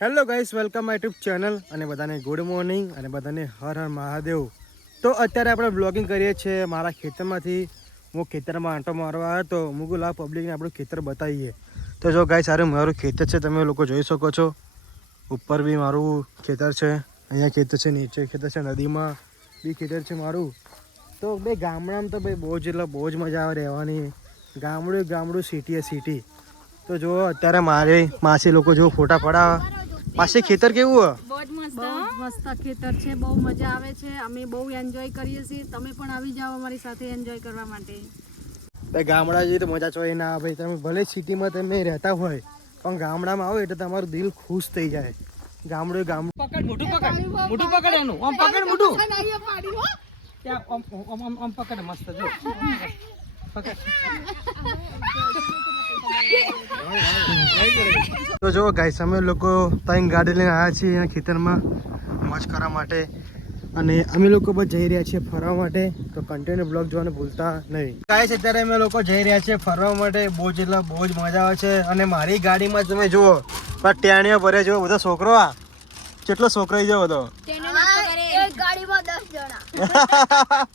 Hello guys, welcome my YouTube channel અને બધાને good morning અને બધાને હર હર મહાદેવ. તો અત્યારે આપણે બ્લોગિંગ કરીએ છીએ મારા ખેતરમાંથી. હું ખેતરમાં આંટો મારવા આવ્યો તો હું લાવ પબ્લિકને આપણું ખેતર બતાવીએ. તો જો ગાઈસ, સારું મારું ખેતર છે, તમે લોકો જોઈ શકો છો. ઉપર બી મારું ખેતર છે, અહીંયા ખેતર છે, નીચે ખેતર છે, નદીમાં બી ખેતર છે મારું. તો ભાઈ ગામડામાં તો ભાઈ બહુ જ મજા આવે રહેવાની. ગામડું સિટી સિટી. તો જો અત્યારે મારે માસી લોકો જો ફોટા પડાવે. માસી ખેતર કેવું બહુ મસ્ત ખેતર છે, બહુ મજા આવે છે, અમે બહુ એન્જોય કરીએ છીએ. તમે પણ આવી જાઓ અમારી સાથે એન્જોય કરવા માટે. ભાઈ ગામડા જઈએ તો મજા ચોય ના ભાઈ. તમે ભલે સિટીમાં તમે રહેતા હોય પણ ગામડામાં આવો એટલે તમારું દિલ ખુશ થઈ જાય. ગામડું પકડ મોટું પકડ એનું આમ પકડ મોટું ત્યાં આમ પકડ મસ્ત જો પકડ. તો જો ગાઈસ, અમે લોકો ત્રણ ગાડી લઈને આવ્યા છીએ અહીંયા ખેતરમાં મોજ કરવા માટે. અને અમે લોકો બસ જઈ રહ્યા છીએ ફરવા માટે. તો કન્ટિન્યુ બ્લોગ જોવાનું ભૂલતા નહીં. ગાઈસ, અત્યારે અમે લોકો જઈ રહ્યા છીએ ફરવા માટે. બહુ જ મજા આવે છે. અને મારી ગાડીમાં તમે જુઓ ટેણીઓ ભરે જુઓ બધા છોકરો. આ કેટલો છોકરો જવો બધો ગાડીમાં 10 જણા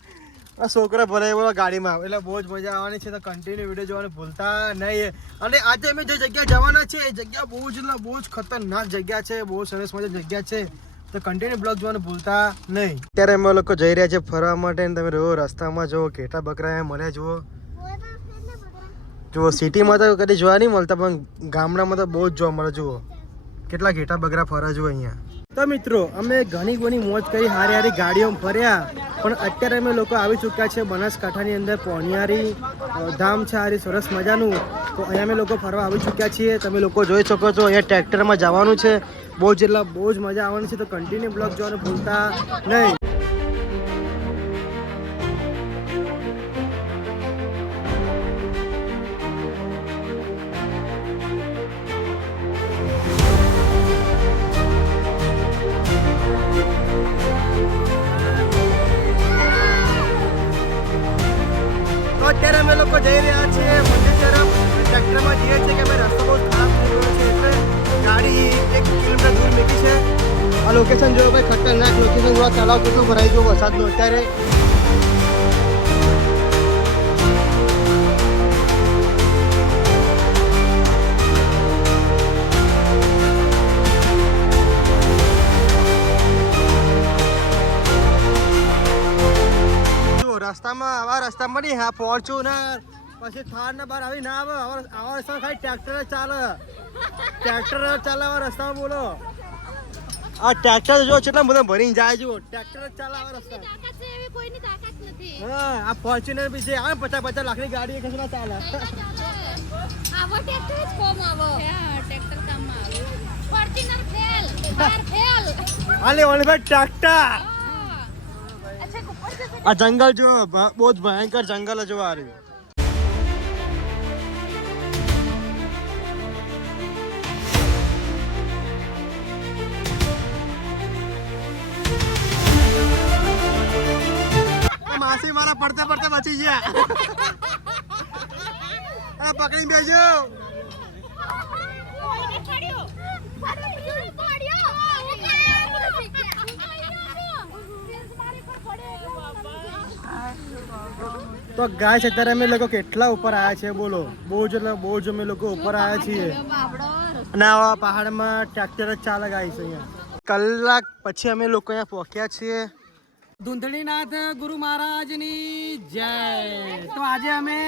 છોકરા ભરે બોલો ગાડીમાં. એટલે બહુ જ મજા આવવાની છે. તો કન્ટિન્યુ વિડીયો જોવાનું ભૂલતા નહીં. અને આજે અમે જે જગ્યા જવાના છે એ જગ્યા બહુ જ ખતરનાક જગ્યા છે. બહુ સરસ મજાની જગ્યા છે. તો કન્ટિન્યુ બ્લોગ જોવાનું ભૂલતા નહીં. અત્યારે અમે લોકો જઈ રહ્યા છીએ ફરવા માટે. તમે જુઓ રસ્તામાં જુઓ કેટલા બકરા મળ્યા. જુઓ સિટીમાં તો કદી જોવા નહીં મળતા પણ ગામડામાં તો બહુ જ જોવા મળે. જુઓ કેટલા ઘેટા બકરા ફરે જુઓ અહીંયા. તો મિત્રો, અમે ઘણી મોજ કરી, હારી ગાડીઓ ફર્યા. પણ અત્યારે અમે લોકો આવી ચૂક્યા છે બનાસકાંઠાની અંદર પોણિયારી ધામ છે, હારી સરસ મજાનું. તો અહીંયા અમે લોકો ફરવા આવી ચૂક્યા છીએ. તમે લોકો જોઈ શકો છો અહીંયા ટ્રેક્ટરમાં જવાનું છે. બહુ જ મજા આવવાની છે. તો કન્ટિન્યુ બ્લોગ જોવાનું ભૂલતા નહીં. અત્યારે અમે લોકો જઈ રહ્યા છીએ મંદિર તરફ. ટ્રેક્ટરમાં જઈએ છીએ કે ભાઈ રસ્તો બહુ ખરાબ થઈ ગયો છે એટલે ગાડી 1 કિલોમીટર દૂર મૂકી છે. આ લોકેશન જોયો ભાઈ, ખતરનાક લોકેશન. જોવા તળાવ કેટલું ભરાઈ ગયું વરસાદનું અત્યારે. આવા રસ્તામાં નહીં હા પહોંચું ને પછી થાર ને બહાર આવી ના આવે. આવા રસ્તા ખાલી ટ્રેક્ટર ચાલે આવા રસ્તામાં. બોલો આ ટ્રેક્ટર જો કેટલા બધા ભરીને જાય. જુઓ ટ્રેક્ટર જ ચાલે આવા રસ્તા. હા, આ ફોર્ચ્યુનર બી છે. આવે 50 લાખની ગાડી કશું ના ચાલે. હાલે ઓલે ભાઈ ટ્રેક્ટર. આ જંગલ જો બહુ જ ભયંકર જંગલ જો આ રહ્યું. માસી મારા પડતે બચી ગયા. પકડી બેજો. તો ગાઈસ, અત્યારે અમે લોકો કેટલા ઉપર આવ્યા છે બોલો. બહુ જ અમે લોકો ઉપર આવ્યા છીએ. અને આવા પહાડમાં ટ્રેક્ટર જ ચાલે ગાઈસ. અહીંયા કલાક પછી અમે લોકો અહીંયા પહોંચ્યા છીએ. ધુંધળીનાથ ગુરુ મહારાજની જય. તો આજે અમે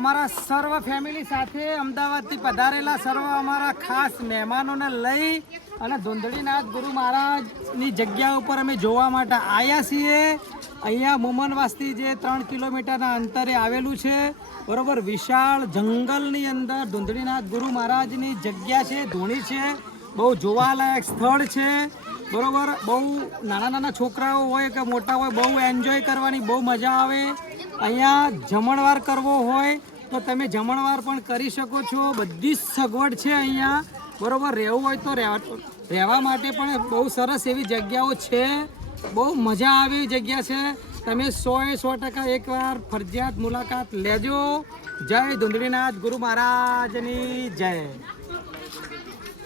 અમારા સર્વ ફેમિલી સાથે અમદાવાદથી પધારેલા સર્વ અમારા ખાસ મહેમાનોને લઈ અને ધુંધળીનાથ ગુરુ મહારાજની જગ્યા ઉપર અમે જોવા માટે આવ્યા છીએ. અહીંયા મોમનવાસથી જે 3 કિલોમીટરના અંતરે આવેલું છે, બરોબર. વિશાળ જંગલની અંદર ધુંધળીનાથ ગુરુ મહારાજની જગ્યા છે, ધૂણી છે. બહુ જોવાલાયક સ્થળ છે, બરોબર. બહુ નાના છોકરાઓ હોય કે મોટા હોય બહુ એન્જોય કરવાની બહુ મજા આવે. અહીંયા જમણવાર કરવો હોય તો તમે જમણવાર પણ કરી શકો છો. બધી જ સગવડ છે અહીંયા, બરોબર. રહેવું હોય તો રહેવા માટે પણ બહુ સરસ એવી જગ્યાઓ છે. બહુ મજા આવે એવી જગ્યા છે. તમે 100% એકવાર ફરજિયાત મુલાકાત લેજો. જય ધુંધળીનાથ ગુરુ મહારાજની જય.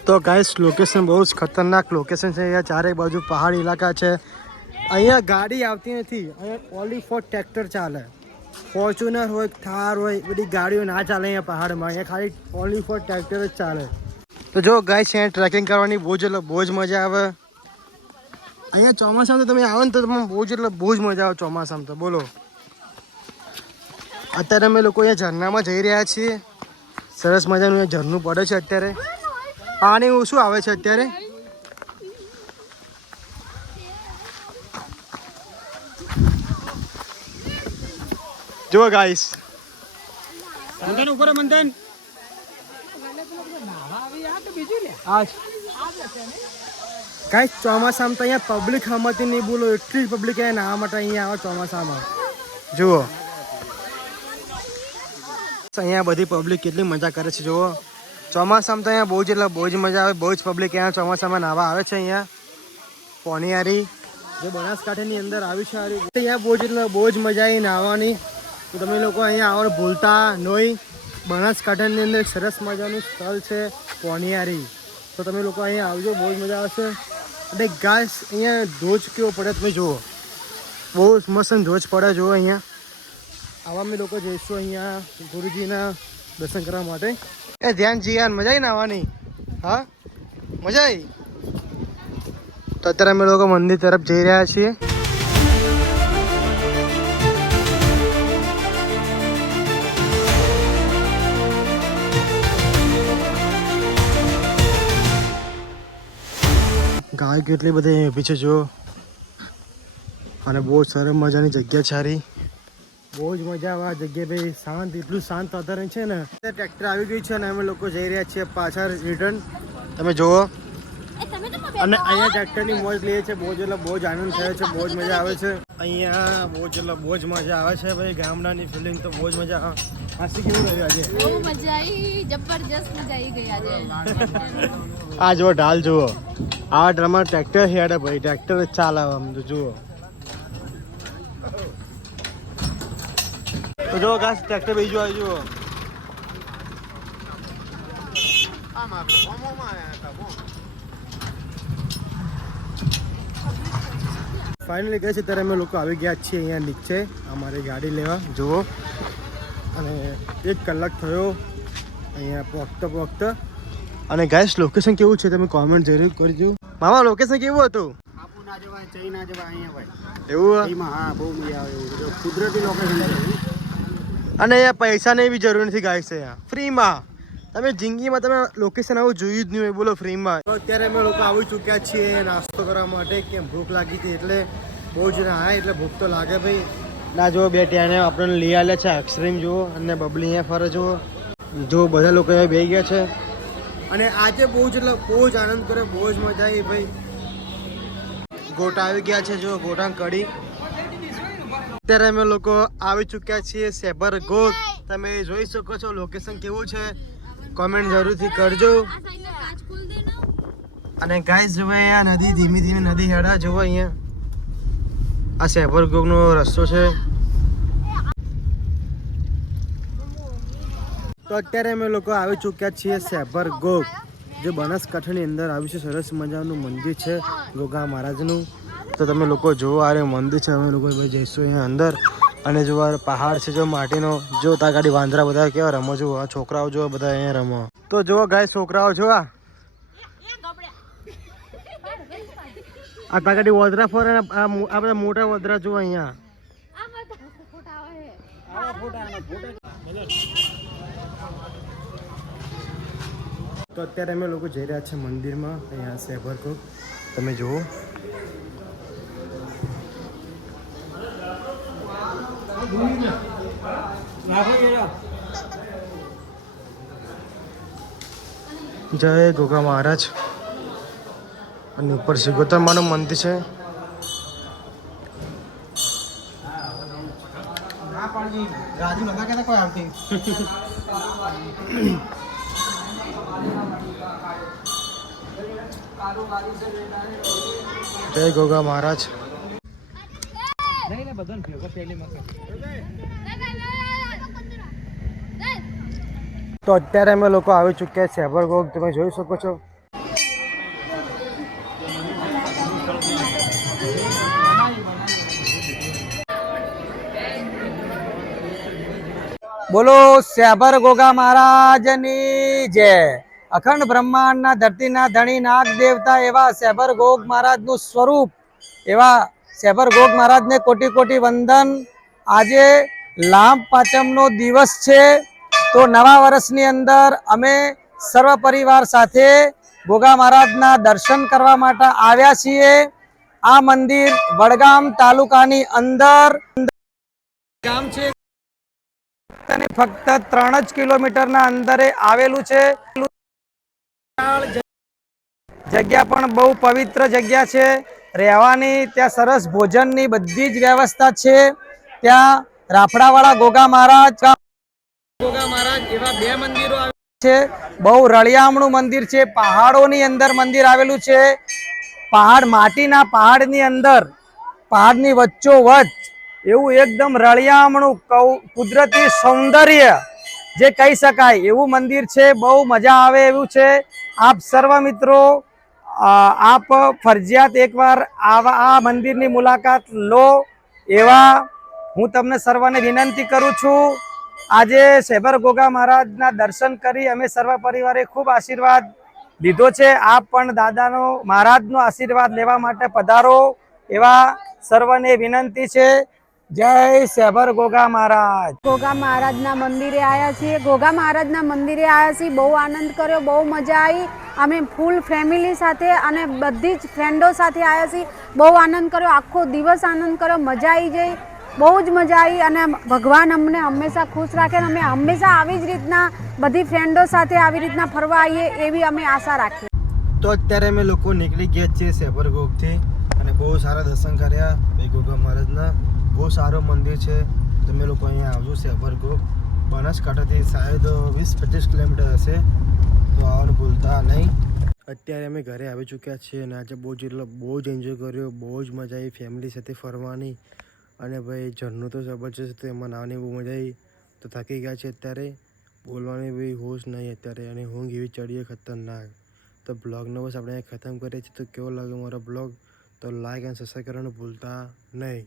તો ગાઈસ લોકેશન બહુ જ ખતરનાક લોકેશન છે. અહીંયા ચારે બાજુ પહાડી ઇલાકા છે. અહીંયા ગાડી આવતી નથી. અહીંયા ઓનલી ફોર ટ્રેક્ટર ચાલે. ફોર્ચ્યુનર હોય, થાર હોય, બધી ગાડીઓ ના ચાલે અહીંયા પહાડમાં. અહીંયા ખાલી ઓનલી ફોર ટ્રેક્ટર જ ચાલે. તો જો ગાઈસ અહીંયા ટ્રેકિંગ કરવાની બહુ જ મજા આવે. અહીંયા ચોમાસામાં તો તમે આવો ને તો તમને બહુ જ મજા આવે ચોમાસામાં તો. બોલો, અત્યારે અમે લોકો અહીંયા ઝરણામાં જઈ રહ્યા છીએ. સરસ મજાનું અહીંયા ઝરણું પડે છે. અત્યારે પાણી શું આવે છે અત્યારે? જુઓ ગાઈસ, મંદન ઉપર મંદન ગાઈસ ચોમાસામાં તો અહીંયા પબ્લિક હમતી નહીં. બોલો, એટલી પબ્લિક અહીંયા નાવા માટે અહીંયા આવે ચોમાસામાં. જુઓ અહીંયા બધી પબ્લિક કેટલી મજા કરે છે. જુઓ ચોમાસામાં તો અહીંયા બહુ જ મજા આવે. બહુ જ પબ્લિક અહીંયા ચોમાસામાં નાવા આવે છે. અહીંયા પોનિયારી જે બનાસકાંઠાની અંદર આવી છે, અહીંયા બહુ જ મજા આવી નાહવાની. તો તમે લોકો અહીંયા આવો ભૂલતા નહીં. બનાસકાંઠાની અંદર એક સરસ મજાનું સ્થળ છે પોનિયારી. તો તમે લોકો અહીંયા આવજો, બહુ જ મજા આવશે. અને ગાઈસ અહીંયા ધોજ કેવો પડે તમે જુઓ, બહુ મસ્ત ધોજ પડે. જુઓ અહીંયા આવા અમે લોકો જઈશું અહીંયા ગુરુજીના દર્શન કરવા માટે. એ ધ્યાન જીયાન મજા આવી નાવાની? હા, મજા આવી. તો અત્યારે અમે લોકો મંદિર તરફ જઈ રહ્યા છીએ. ગાય કેટલી બધી પીછે જુઓ. અને બહુ સરસ મજાની જગ્યા સારી, બહુ જ મજા આવે આ જગ્યાએ ભાઈ. શાંત, એટલું શાંત વાતાવરણ છે ને. ટ્રેક્ટર આવી ગયું છે અને અમે લોકો જઈ રહ્યા છીએ પાછળ રિટર્ન. તમે જુઓ, અને અહીંયા ટ્રેક્ટરની મોજ લઈએ છીએ. બહુ જ આનંદ થયો છે. બહુ જ મજા આવે છે અહીંયા. બહુ જ મજા આવે છે ભાઈ. ગામડાની ફિલિંગ તો બહુ જ મજા આવે. આશી કેવું રહ્યું આજે? બહુ મજા આવી, જબરજસ્ત મજા આવી ગઈ આજે. આ જુઓ ઢાલ જુઓ. આ ઢાલમાં ટ્રેક્ટર હેડે ભાઈ. ટ્રેક્ટર જ ચાલે આમ તો જુઓ. તો જો ગાઈસ ટ્રેક્ટર બીજું આવી જુઓ. ફાઇનલી કહે છે ત્યારે અમે લોકો આવી ગયા છીએ અહીંયા નીચે અમારી ગાડી લેવા. જુઓ, અને 1 કલાક થયો અહીંયા પહોંચતા. અને ગાઈસ લોકેશન કેવું છે તમે કોમેન્ટ જરૂર કરજો. મામા લોકેશન કેવું હતું? આપું ના જવાય, ચઈ ના જવાય અહીંયા ભાઈ. એવું? હા, બહુ મજા આવે એવું. કુદરતી લોકેશન છે. અને અહીંયા પૈસાની એવી જરૂર નથી ગાઈસ. અહીંયા ફ્રીમાં તમે જિંદગીમાં તમે લોકેશન આવું જોયું જ નહીં હોય. બોલો, ફ્રીમાં. તો અત્યારે અમે લોકો આવી ચૂક્યા છીએ નાસ્તો કરવા માટે. કેમ ભૂખ લાગી હતી એટલે બહુ જ હા, એટલે ભૂખ તો લાગે ભાઈ. ના જુઓ, 2 ટેને આપણને લઈ આલે છે આઈસ્ક્રીમ જુઓ. અને બબલી અહીંયા ફરે જુઓ. જો બધા લોકો અહીંયા બેસી ગયા છે. અને આજે બહુ જ આનંદ કર્યો. બહુ જ મજા આવી ભાઈ. ગોટા આવી ગયા છે. જો ગોટા કઢી. અત્યારે અમે લોકો આવી ચૂક્યા છીએ સેબર ગોગ. તમે જોઈ શકો છો લોકેશન કેવું છે. કોમેન્ટ જરૂરથી કરજો. અને ગાઈસ જો અહીંયા નદી ધીમી નદી હેડા જુઓ. અહીંયા આ સેબર ગોગનો રસ્તો છે. તો અત્યારે અમે લોકો આવી ચૂક્યા છીએ સેબર ગોગ, જે બનાસકાંઠાની અંદર આવ્યું છે. સરસ મજાનું મંદિર છે ગોગા મહારાજનું. તો તમે લોકો જુઓ, આ મંદિર છે. અમે લોકો જઈશું અહીંયા અંદર. અને જો આ પહાડ છે જો માટીનો. જો તા ગાડી વાંદરા બધા કેવા રમો. જુઓ આ છોકરાઓ જો બધા અહીંયા રમો. તો જુઓ ગાય છોકરાઓ જો આ તા ગાડી વોદરા ફરે. આ બધા મોટા વોદરા જુઓ અહીંયા. તો અત્યારે અમે લોકો જઈ રહ્યા છીએ મંદિરમાં. અહીંયા સેબર ગોગ તમે જુઓ. જય ગોગા મહારાજ. અને ઉપર સિગોતરમાનું મંદિર છે. જય ગોગા મહારાજ. તો અત્યારે અમે લોકો આવી ચૂક્યા છે સેબર ગોગ. તમે જોઈ શકો છો બોલો શ્યાભર ગોગા મહારાજની જય. અખંડ બ્રહ્માંડના ધરતીના ધણી નાગ દેવતા એવા શ્યાભર ગોગ મહારાજનું સ્વરૂપ એવા શ્યાભર ગોગ મહારાજને કોટી કોટી વંદન. આજે લાંબ પાંચમનો દિવસ છે, તો નવા વર્ષની અંદર અમે સર્વ પરિવાર સાથે ગોગા મહારાજના દર્શન કરવા માટે આવ્યા છીએ. આ મંદિર વડગામ તાલુકાની અંદર ગામ છે અને ફક્ત 3 જ કિલોમીટરના અંતરે આવેલું છે. જગ્યા પણ બહુ પવિત્ર જગ્યા છે, રહેવાની ત્યાં સરસ ભોજનની બધી જ વ્યવસ્થા છે. ત્યાં રાફડાવાળા ગોગા મહારાજ એવા 2 મંદિરો છે. બહુ રળિયામણું મંદિર છે, પહાડોની અંદર મંદિર આવેલું છે. પહાડ, માટીના પહાડની અંદર, પહાડની વચ્ચોવચ્ચ એવું એકદમ રળિયામણું કુદરતી સૌંદર્ય જે કહી શકાય એવું મંદિર છે. બહુ મજા આવે એવું છે. આપ સર્વ મિત્રો આપ ફરજિયાત એકવાર આ મંદિરની મુલાકાત લો એવા હું તમને સર્વને વિનંતી કરું છું. આજે શ્યાભર ગોગા મહારાજના દર્શન કરી અમે સર્વ પરિવારે ખૂબ આશીર્વાદ લીધો છે. આપ પણ દાદાનો મહારાજનો આશીર્વાદ લેવા માટે પધારો એવા સર્વને વિનંતી છે. જય શ્યાભર ગોગા મહારાજ. ગોગા મહારાજના મંદિરે આવ્યા છીએ. ગોગા મહારાજના મંદિરે આવ્યા છીએ, બહુ આનંદ કર્યો, બહુ મજા આવી. અમે ફૂલ ફેમિલી સાથે અને બધી જ ફ્રેન્ડો સાથે આવ્યા છીએ. બહુ આનંદ કર્યો, આખો દિવસ આનંદ કર્યો, મજા આવી ગઈ, બહુ જ મજા આવી. અને ભગવાન અમને હંમેશા ખુશ રાખે અને અમે હંમેશા આવી જ રીતના બધી ફ્રેન્ડો સાથે આવી રીતના ફરવા આવીએ એવી અમે આશા રાખીએ. તો અત્યારે અમે લોકો નીકળી ગયા છીએ શ્યાભર ગોગથી અને બહુ સારા દર્શન કર્યા ભાઈ ગોગા મહારાજના. બહુ સારું મંદિર છે. તમે લોકો અહીંયા આવજો શ્યાભર ગોગ. બનાસકાંઠાથી શાયદ 20-25 કિલોમીટર હશે, તો આવવાનું ભૂલતા નહીં. અત્યારે અમે ઘરે આવી ચૂક્યા છીએ અને આજે બહુ જ એન્જોય કર્યો, બહુ જ મજા આવી ફેમિલી સાથે ફરવાની. અને ભાઈ ઝરણું તો જબરજસ્ત, તો એમાં નાવાની બહુ મજા આવી. તો થાકી ગયા છે અત્યારે, બોલવાની બી હોશ નહીં અત્યારે, અને ઊંઘ એવી ચડીએ ખતરનાક. તો બ્લોગનો બસ આપણે ખતમ કરીએ છીએ. તો કેવો લાગે મારો બ્લોગ, તો લાઈક અને સબસ્ક્રાઈબ કરવાનું ભૂલતા નહીં.